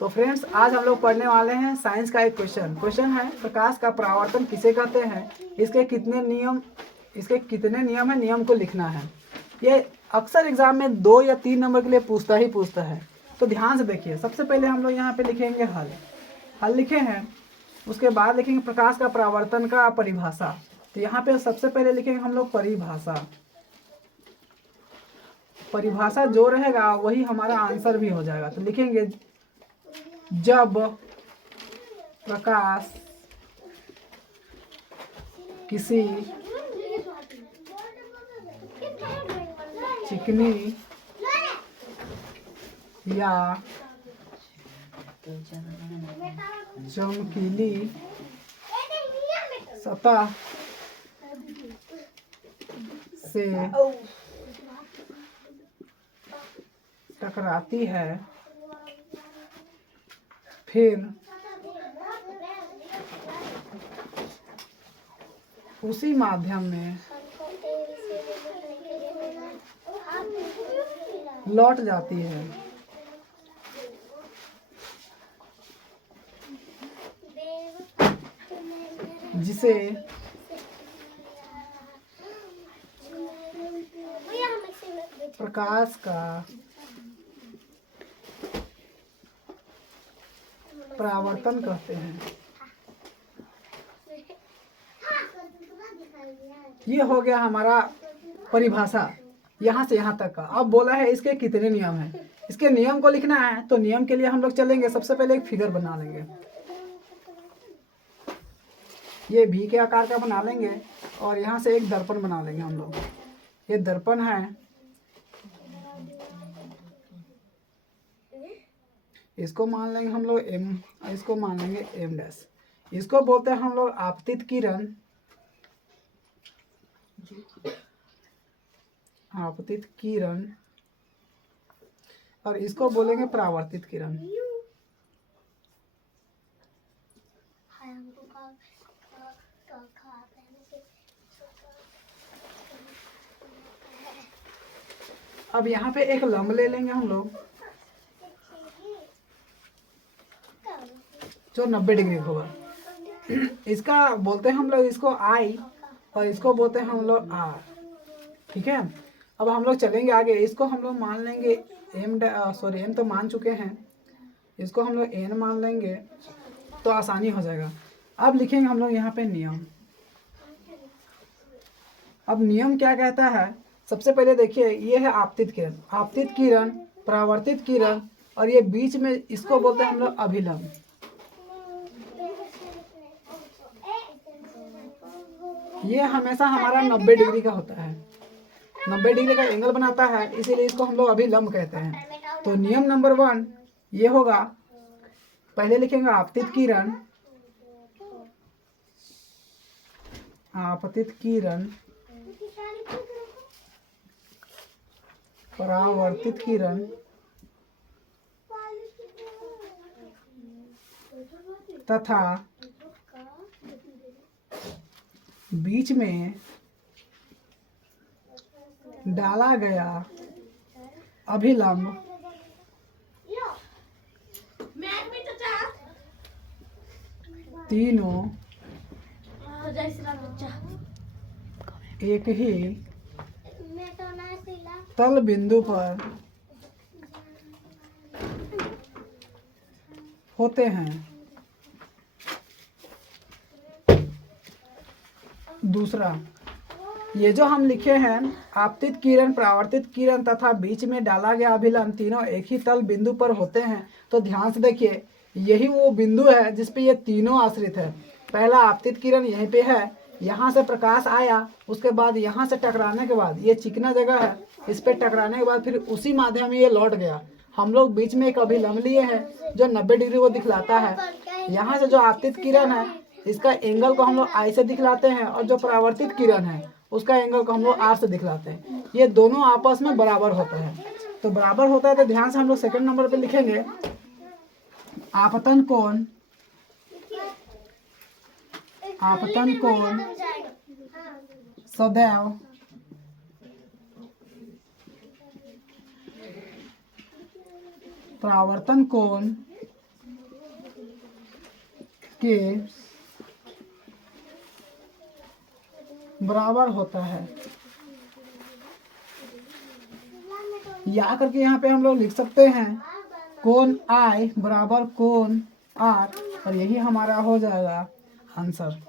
तो फ्रेंड्स, आज हम लोग पढ़ने वाले हैं साइंस का एक क्वेश्चन है प्रकाश का परावर्तन किसे कहते हैं, इसके कितने नियम है, नियम को लिखना है। ये अक्सर एग्जाम में 2 या 3 नंबर के लिए पूछता है। तो ध्यान से देखिए। सबसे पहले हम लोग यहाँ पे लिखेंगे हल लिखे हैं। उसके बाद लिखेंगे प्रकाश का परावर्तन का परिभाषा। तो यहाँ पे सबसे पहले लिखेंगे हम लोग परिभाषा जो रहेगा वही हमारा आंसर भी हो जाएगा। तो लिखेंगे जब प्रकाश किसी चिकनी या चमकीली सतह से टकराती है, फिर उसी माध्यम में लौट जाती है, जिसे प्रकाश का परावर्तन कहते हैं। ये हो गया हमारा परिभाषा यहाँ से यहाँ तक का। अब बोला है इसके कितने नियम हैं। इसके नियम को लिखना है। तो नियम के लिए हम लोग चलेंगे, सबसे पहले एक फिगर बना लेंगे। ये भी के आकार का बना लेंगे और यहाँ से एक दर्पण बना लेंगे हम लोग। ये दर्पण है, इसको मान लेंगे हम लोग एम, इसको मान लेंगे एम डैश। इसको बोलते हैं हम लोग आपतित किरण, और इसको बोलेंगे परावर्तित किरण। अब यहाँ पे एक लंब ले लेंगे हम लोग जो 90 डिग्री होगा। इसका बोलते हैं हम लोग इसको आई और इसको बोलते हैं हम लोग आर। ठीक है। अब हम लोग चलेंगे आगे। इसको हम लोग मान लेंगे एम तो मान चुके हैं। इसको हम लोग एन मान लेंगे तो आसानी हो जाएगा। अब लिखेंगे हम लोग यहाँ पे नियम। अब नियम क्या कहता है, सबसे पहले देखिए ये है आपतित किरण, परावर्तित किरण, और ये बीच में इसको बोलते हैं हम लोग अभिलंब। ये हमेशा हमारा 90 डिग्री का होता है, 90 डिग्री का एंगल बनाता है, इसीलिए इसको हम लोग अभिलंब कहते हैं। तो नियम नंबर 1 ये होगा, पहले लिखेंगे आपतित किरण, परावर्तित किरण तथा बीच में डाला गया अभिलंब तीनों एक ही तल बिंदु पर होते हैं। दूसरा, ये जो हम लिखे हैं आपतित किरण, परावर्तित किरण तथा बीच में डाला गया अभिलंब तीनों एक ही तल बिंदु पर होते हैं। तो ध्यान से देखिए, यही वो बिंदु है जिस पे ये तीनों आश्रित है। पहला आपतित किरण यहीं पे है, यहाँ से प्रकाश आया, उसके बाद यहाँ से टकराने के बाद ये चिकना जगह है, इस पे टकराने के बाद फिर उसी माध्यम में ये लौट गया। हम लोग बीच में एक अभिलंब लिए हैं जो 90 डिग्री को दिखलाता है। यहाँ से जो आपतित किरण है इसका एंगल को हम लोग आई से दिखलाते हैं, और जो परावर्तित किरण है उसका एंगल को हम लोग आर से दिखलाते हैं। ये दोनों आपस में बराबर होता है। तो बराबर होता है तो ध्यान से हम लोग सेकंड नंबर पे लिखेंगे आपतन कोण सदैव परावर्तन कोण के बराबर होता है। या करके यहाँ पे हम लोग लिख सकते हैं कोण I बराबर कोण R, और यही हमारा हो जाएगा आंसर।